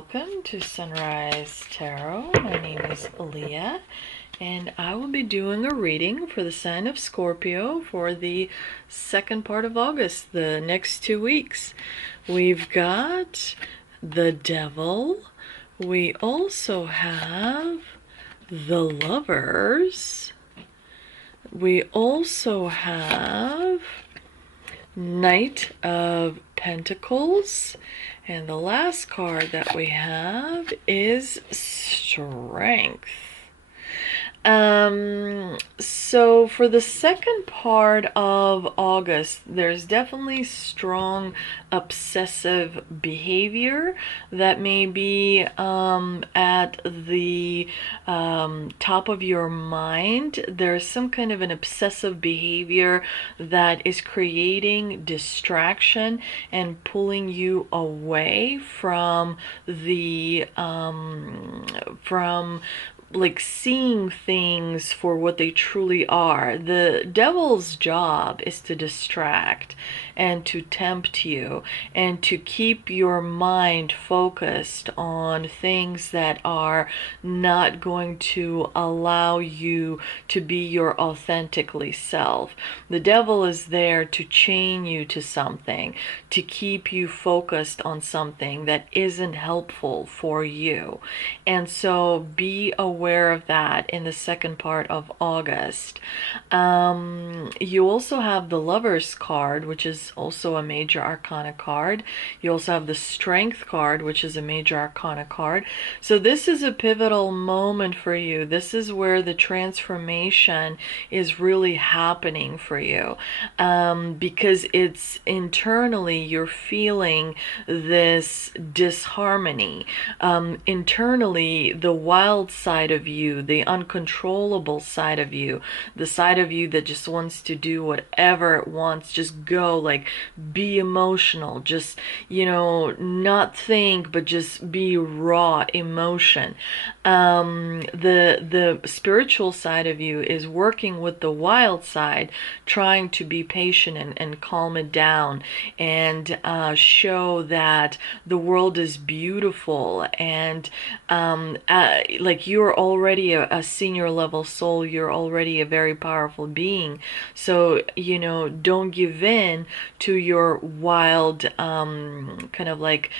welcome to Sunrise Tarot. My name is Leah, and I will be doing a reading for the sign of Scorpio for the second part of August, the next 2 weeks. We've got the Devil. We also have the Lovers. We also have Knight of Pentacles. And the last card that we have is Strength. So for the second part of August, there's definitely strong obsessive behavior that may be at the top of your mind. There's some kind of an obsessive behavior that is creating distraction and pulling you away from the like seeing things for what they truly are. The devil's job is to distract and to tempt you and to keep your mind focused on things that are not going to allow you to be your authentically self. The devil is there to chain you to something, to keep you focused on something that isn't helpful for you. And so be aware of that in the second part of August. You also have the Lovers card, which is also a major arcana card. You also have the Strength card, which is a major arcana card. So this is a pivotal moment for you. This is where the transformation is really happening for you, because it's internally you're feeling this disharmony. Internally, the wild side of you, the uncontrollable side of you, the side of you that just wants to do whatever it wants, just go, like, be emotional, just, not think, but just be raw emotion. The spiritual side of you is working with the wild side, trying to be patient and calm it down and show that the world is beautiful, and like, you're already a senior level soul, you're already a very powerful being. So don't give in to your wild kind of like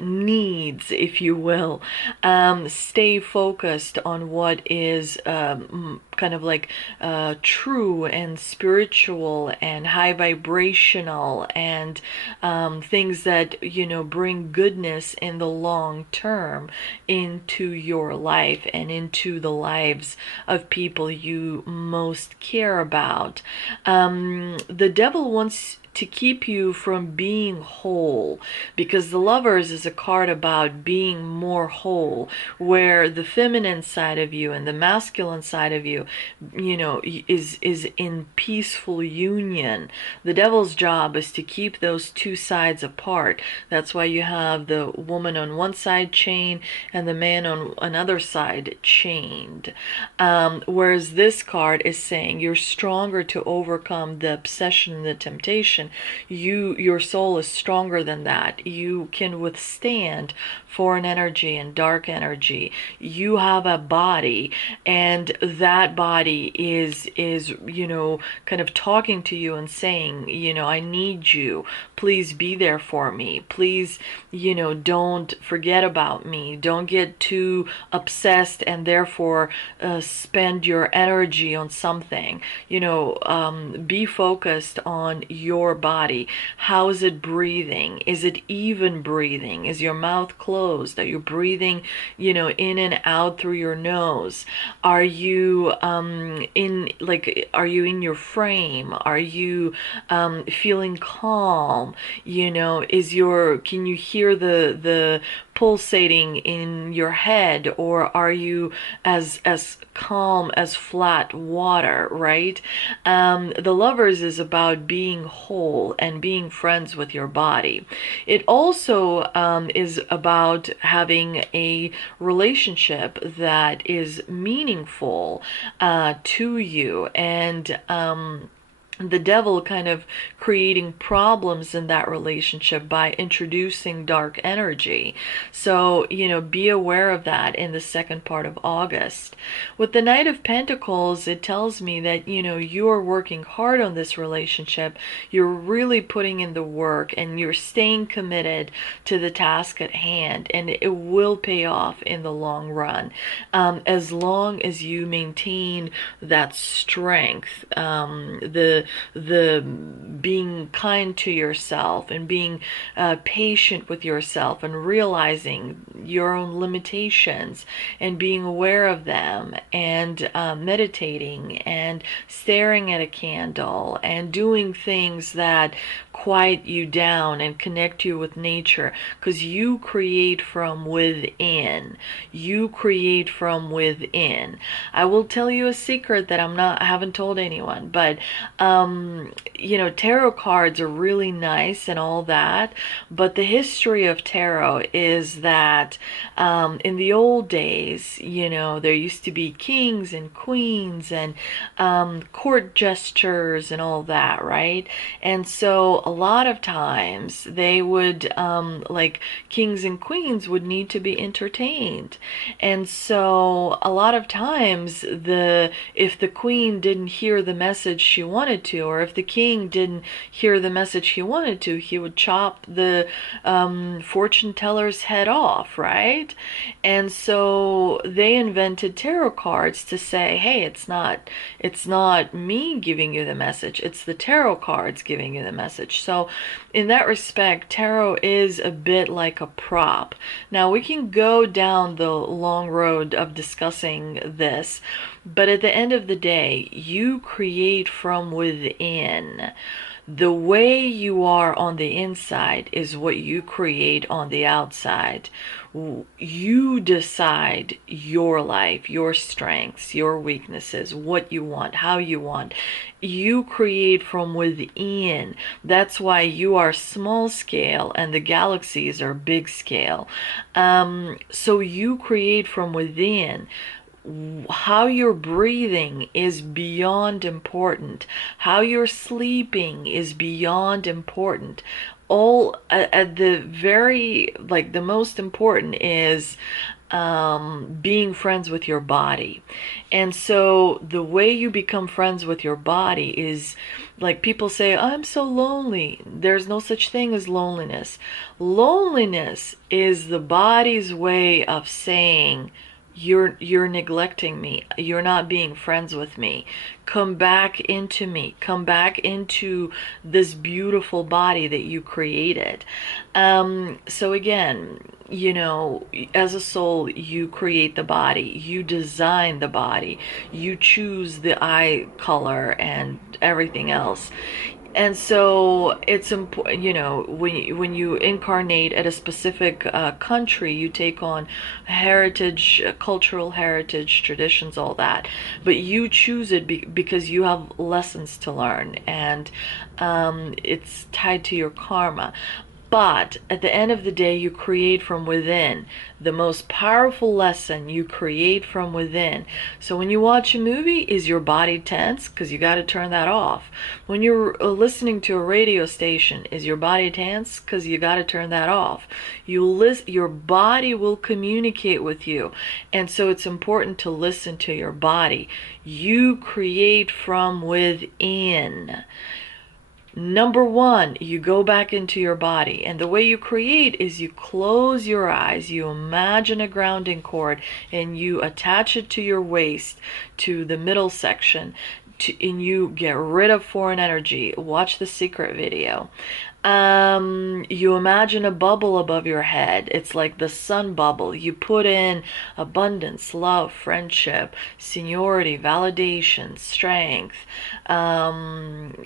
needs, if you will. Stay focused on what is kind of like true and spiritual and high vibrational, and things that bring goodness in the long term into your life and into the lives of people you most care about. The devil wants to keep you from being whole, because the Lovers is a card about being more whole, where the feminine side of you and the masculine side of you, is in peaceful union. The devil's job is to keep those two sides apart. That's why you have the woman on one side chained and the man on another side chained. Whereas this card is saying you're stronger to overcome the obsession and the temptation. Your soul is stronger than that. You can withstand foreign energy and dark energy. You have a body, and that body is kind of talking to you and saying, I need you. Please be there for me. Please, don't forget about me. Don't get too obsessed and therefore spend your energy on something. Be focused on your body. How is it breathing? Is it even breathing? Is your mouth closed? Are you breathing, in and out through your nose? Are you are you in your frame? Are you feeling calm? Can you hear the pulsating in your head, or are you as calm as flat water, right? The Lovers is about being whole and being friends with your body. It also is about having a relationship that is meaningful to you, and the devil kind of creating problems in that relationship by introducing dark energy. So, be aware of that in the second part of August. With the Knight of Pentacles, it tells me that, you are working hard on this relationship. You're really putting in the work and you're staying committed to the task at hand, and it will pay off in the long run. As long as you maintain that strength, the being kind to yourself and being patient with yourself and realizing your own limitations and being aware of them, and meditating and staring at a candle and doing things that quiet you down and connect you with nature, because you create from within. You create from within. I will tell you a secret that I haven't told anyone, but tarot cards are really nice and all that, but the history of tarot is that in the old days, there used to be kings and queens and court gestures and all that, right? And so a lot of times they would, like kings and queens would need to be entertained. And so a lot of times if the queen didn't hear the message she wanted to, or if the king didn't hear the message he wanted to, he would chop the fortune teller's head off, right? And so they invented tarot cards to say, hey, it's not me giving you the message, it's the tarot cards giving you the message. So in that respect, tarot is a bit like a prop. Now we can go down the long road of discussing this, but at the end of the day, you create from within. The way you are on the inside is what you create on the outside. You decide your life, your strengths, your weaknesses, what you want, how you want. You create from within. That's why you are small scale and the galaxies are big scale. So you create from within. How you're breathing is beyond important. How you're sleeping is beyond important. All at the very, like, the most important is being friends with your body. And so the way you become friends with your body is, like, people say, I'm so lonely. There's no such thing as loneliness. Loneliness is the body's way of saying, you're neglecting me. You're not being friends with me. Come back into me. Come back into this beautiful body that you created. So again, as a soul, you create the body. You design the body. You choose the eye color and everything else. And so it's important, when you incarnate at a specific country, you take on heritage, cultural heritage, traditions, all that. But you choose it because you have lessons to learn, and it's tied to your karma. But at the end of the day, you create from within. The most powerful lesson, you create from within. So when you watch a movie, is your body tense? Because you got to turn that off. When you're listening to a radio station, is your body tense? Because you got to turn that off. Your body will communicate with you. And so it's important to listen to your body. You create from within. Number one, you go back into your body, and the way you create is you close your eyes, you imagine a grounding cord, and you attach it to your waist, to the middle section, and you get rid of foreign energy. Watch the secret video. You imagine a bubble above your head. It's like the sun bubble. You put in abundance, love, friendship, seniority, validation, strength,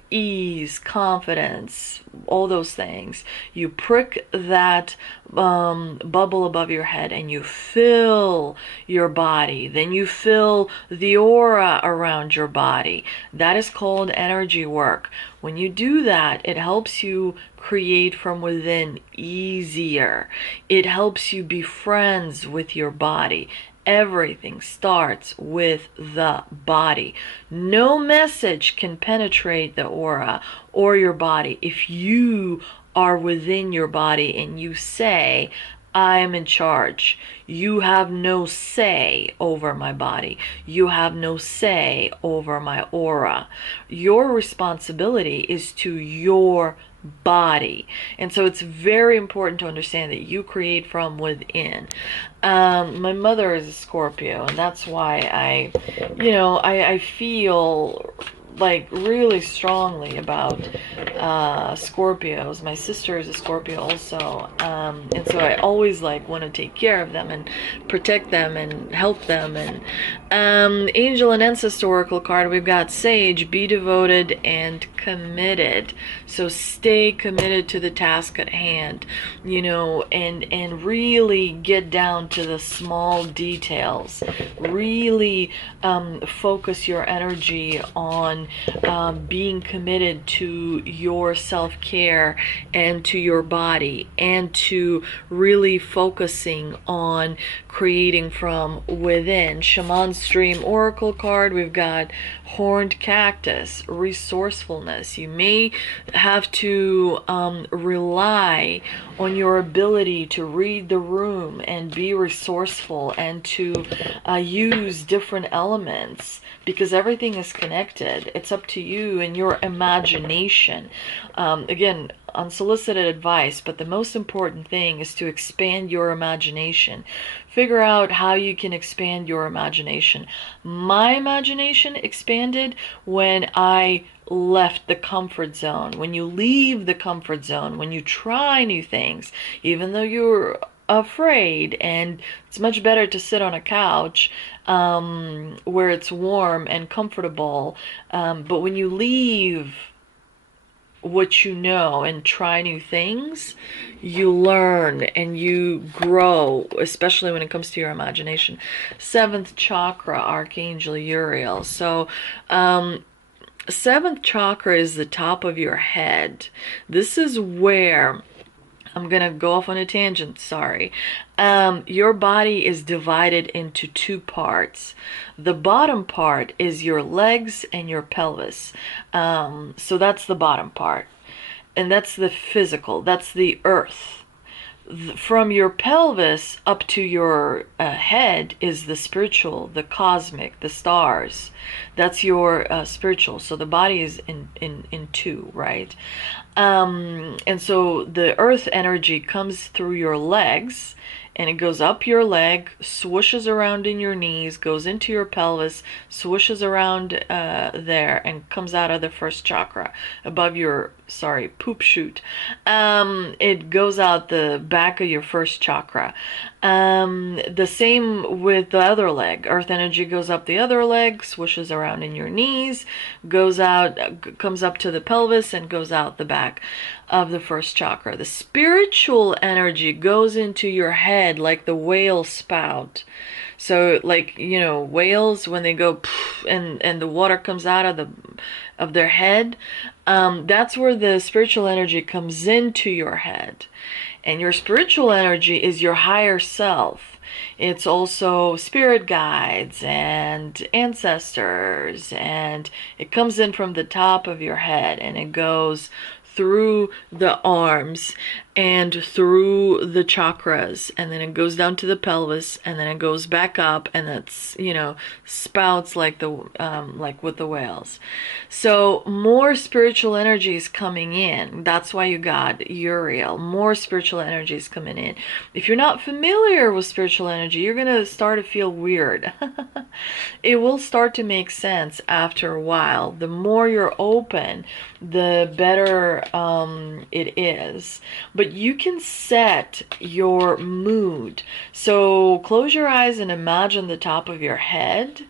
ease, confidence, all those things. You prick that bubble above your head and you fill your body. Then you fill the aura around your body. That is called energy work. When you do that, it helps you create from within easier. It helps you be friends with your body. Everything starts with the body. No message can penetrate the aura or your body if you are within your body and you say, I am in charge. You have no say over my body. You have no say over my aura. Your responsibility is to your body. And so it's very important to understand that you create from within. My mother is a Scorpio, and that's why I feel like really strongly about Scorpios. My sister is a Scorpio also, and so I always like want to take care of them and protect them and help them. And Angel and Ancestor Oracle card, we've got Sage, be devoted and committed. So stay committed to the task at hand, and really get down to the small details. Really focus your energy on being committed to your self-care and to your body, and to really focusing on creating from within. Shaman Stream Oracle card, we've got Horned Cactus, resourcefulness. You may have to rely on your ability to read the room and be resourceful, and to use different elements, because everything is connected. It's up to you and your imagination. Again, unsolicited advice, but the most important thing is to expand your imagination. Figure out how you can expand your imagination. My imagination expanded when I left the comfort zone. When you leave the comfort zone, when you try new things, even though you're afraid, and it's much better to sit on a couch where it's warm and comfortable, but when you leave what you know and try new things, you learn and you grow, especially when it comes to your imagination. Seventh chakra, Archangel Uriel. So seventh chakra is the top of your head. This is where, I'm gonna go off on a tangent, sorry. Your body is divided into two parts. The bottom part is your legs and your pelvis. So that's the bottom part. And that's the physical, that's the earth. From your pelvis up to your head is the spiritual, the cosmic, the stars. That's your spiritual. So the body is in two, right? And so the earth energy comes through your legs, and it goes up your leg, swooshes around in your knees, goes into your pelvis, swooshes around there, and comes out of the first chakra above your, poop chute. It goes out the back of your first chakra. The same with the other leg. Earth energy goes up the other leg, swooshes around in your knees, goes out, comes up to the pelvis, and goes out the back of the first chakra. The spiritual energy goes into your head like the whale spout. So like, whales, when they go and the water comes out of their head, that's where the spiritual energy comes into your head. And your spiritual energy is your higher self. It's also spirit guides and ancestors, and it comes in from the top of your head, and it goes through the arms and through the chakras, and then it goes down to the pelvis, and then it goes back up, and that's, spouts like like with the whales. So more spiritual energy is coming in. That's why you got Uriel. More spiritual energy is coming in. If you're not familiar with spiritual energy, you're gonna start to feel weird. It will start to make sense after a while. The more you're open, the better it is. But you can set your mood. So close your eyes and imagine the top of your head,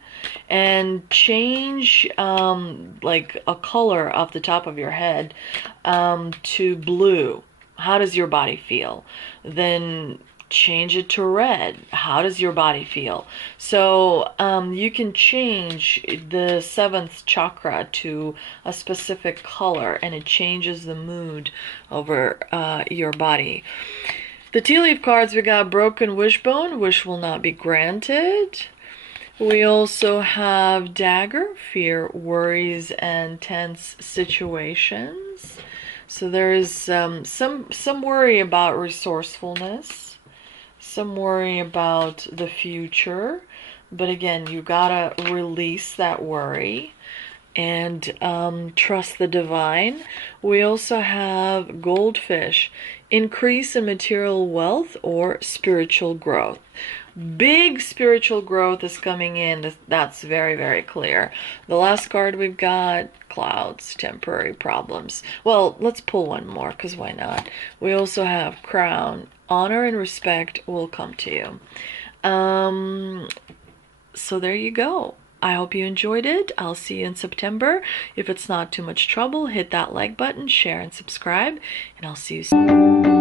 and change like a color off the top of your head to blue. How does your body feel? Then change it to red. How does your body feel? So you can change the seventh chakra to a specific color, and it changes the mood over your body. The tea leaf cards, we got broken wishbone, wish will not be granted. We also have dagger, fear, worries, and tense situations. So there is some worry about resourcefulness, some worry about the future. But again, you gotta release that worry and trust the divine. We also have goldfish, increase in material wealth or spiritual growth. Big spiritual growth is coming in. That's very, very clear. The last card we've got, clouds, temporary problems. Well, let's pull one more, because why not? We also have crown, honor and respect will come to you. So there you go. I hope you enjoyed it. I'll see you in September. If it's not too much trouble, hit that like button, share, and subscribe, and I'll see you soon.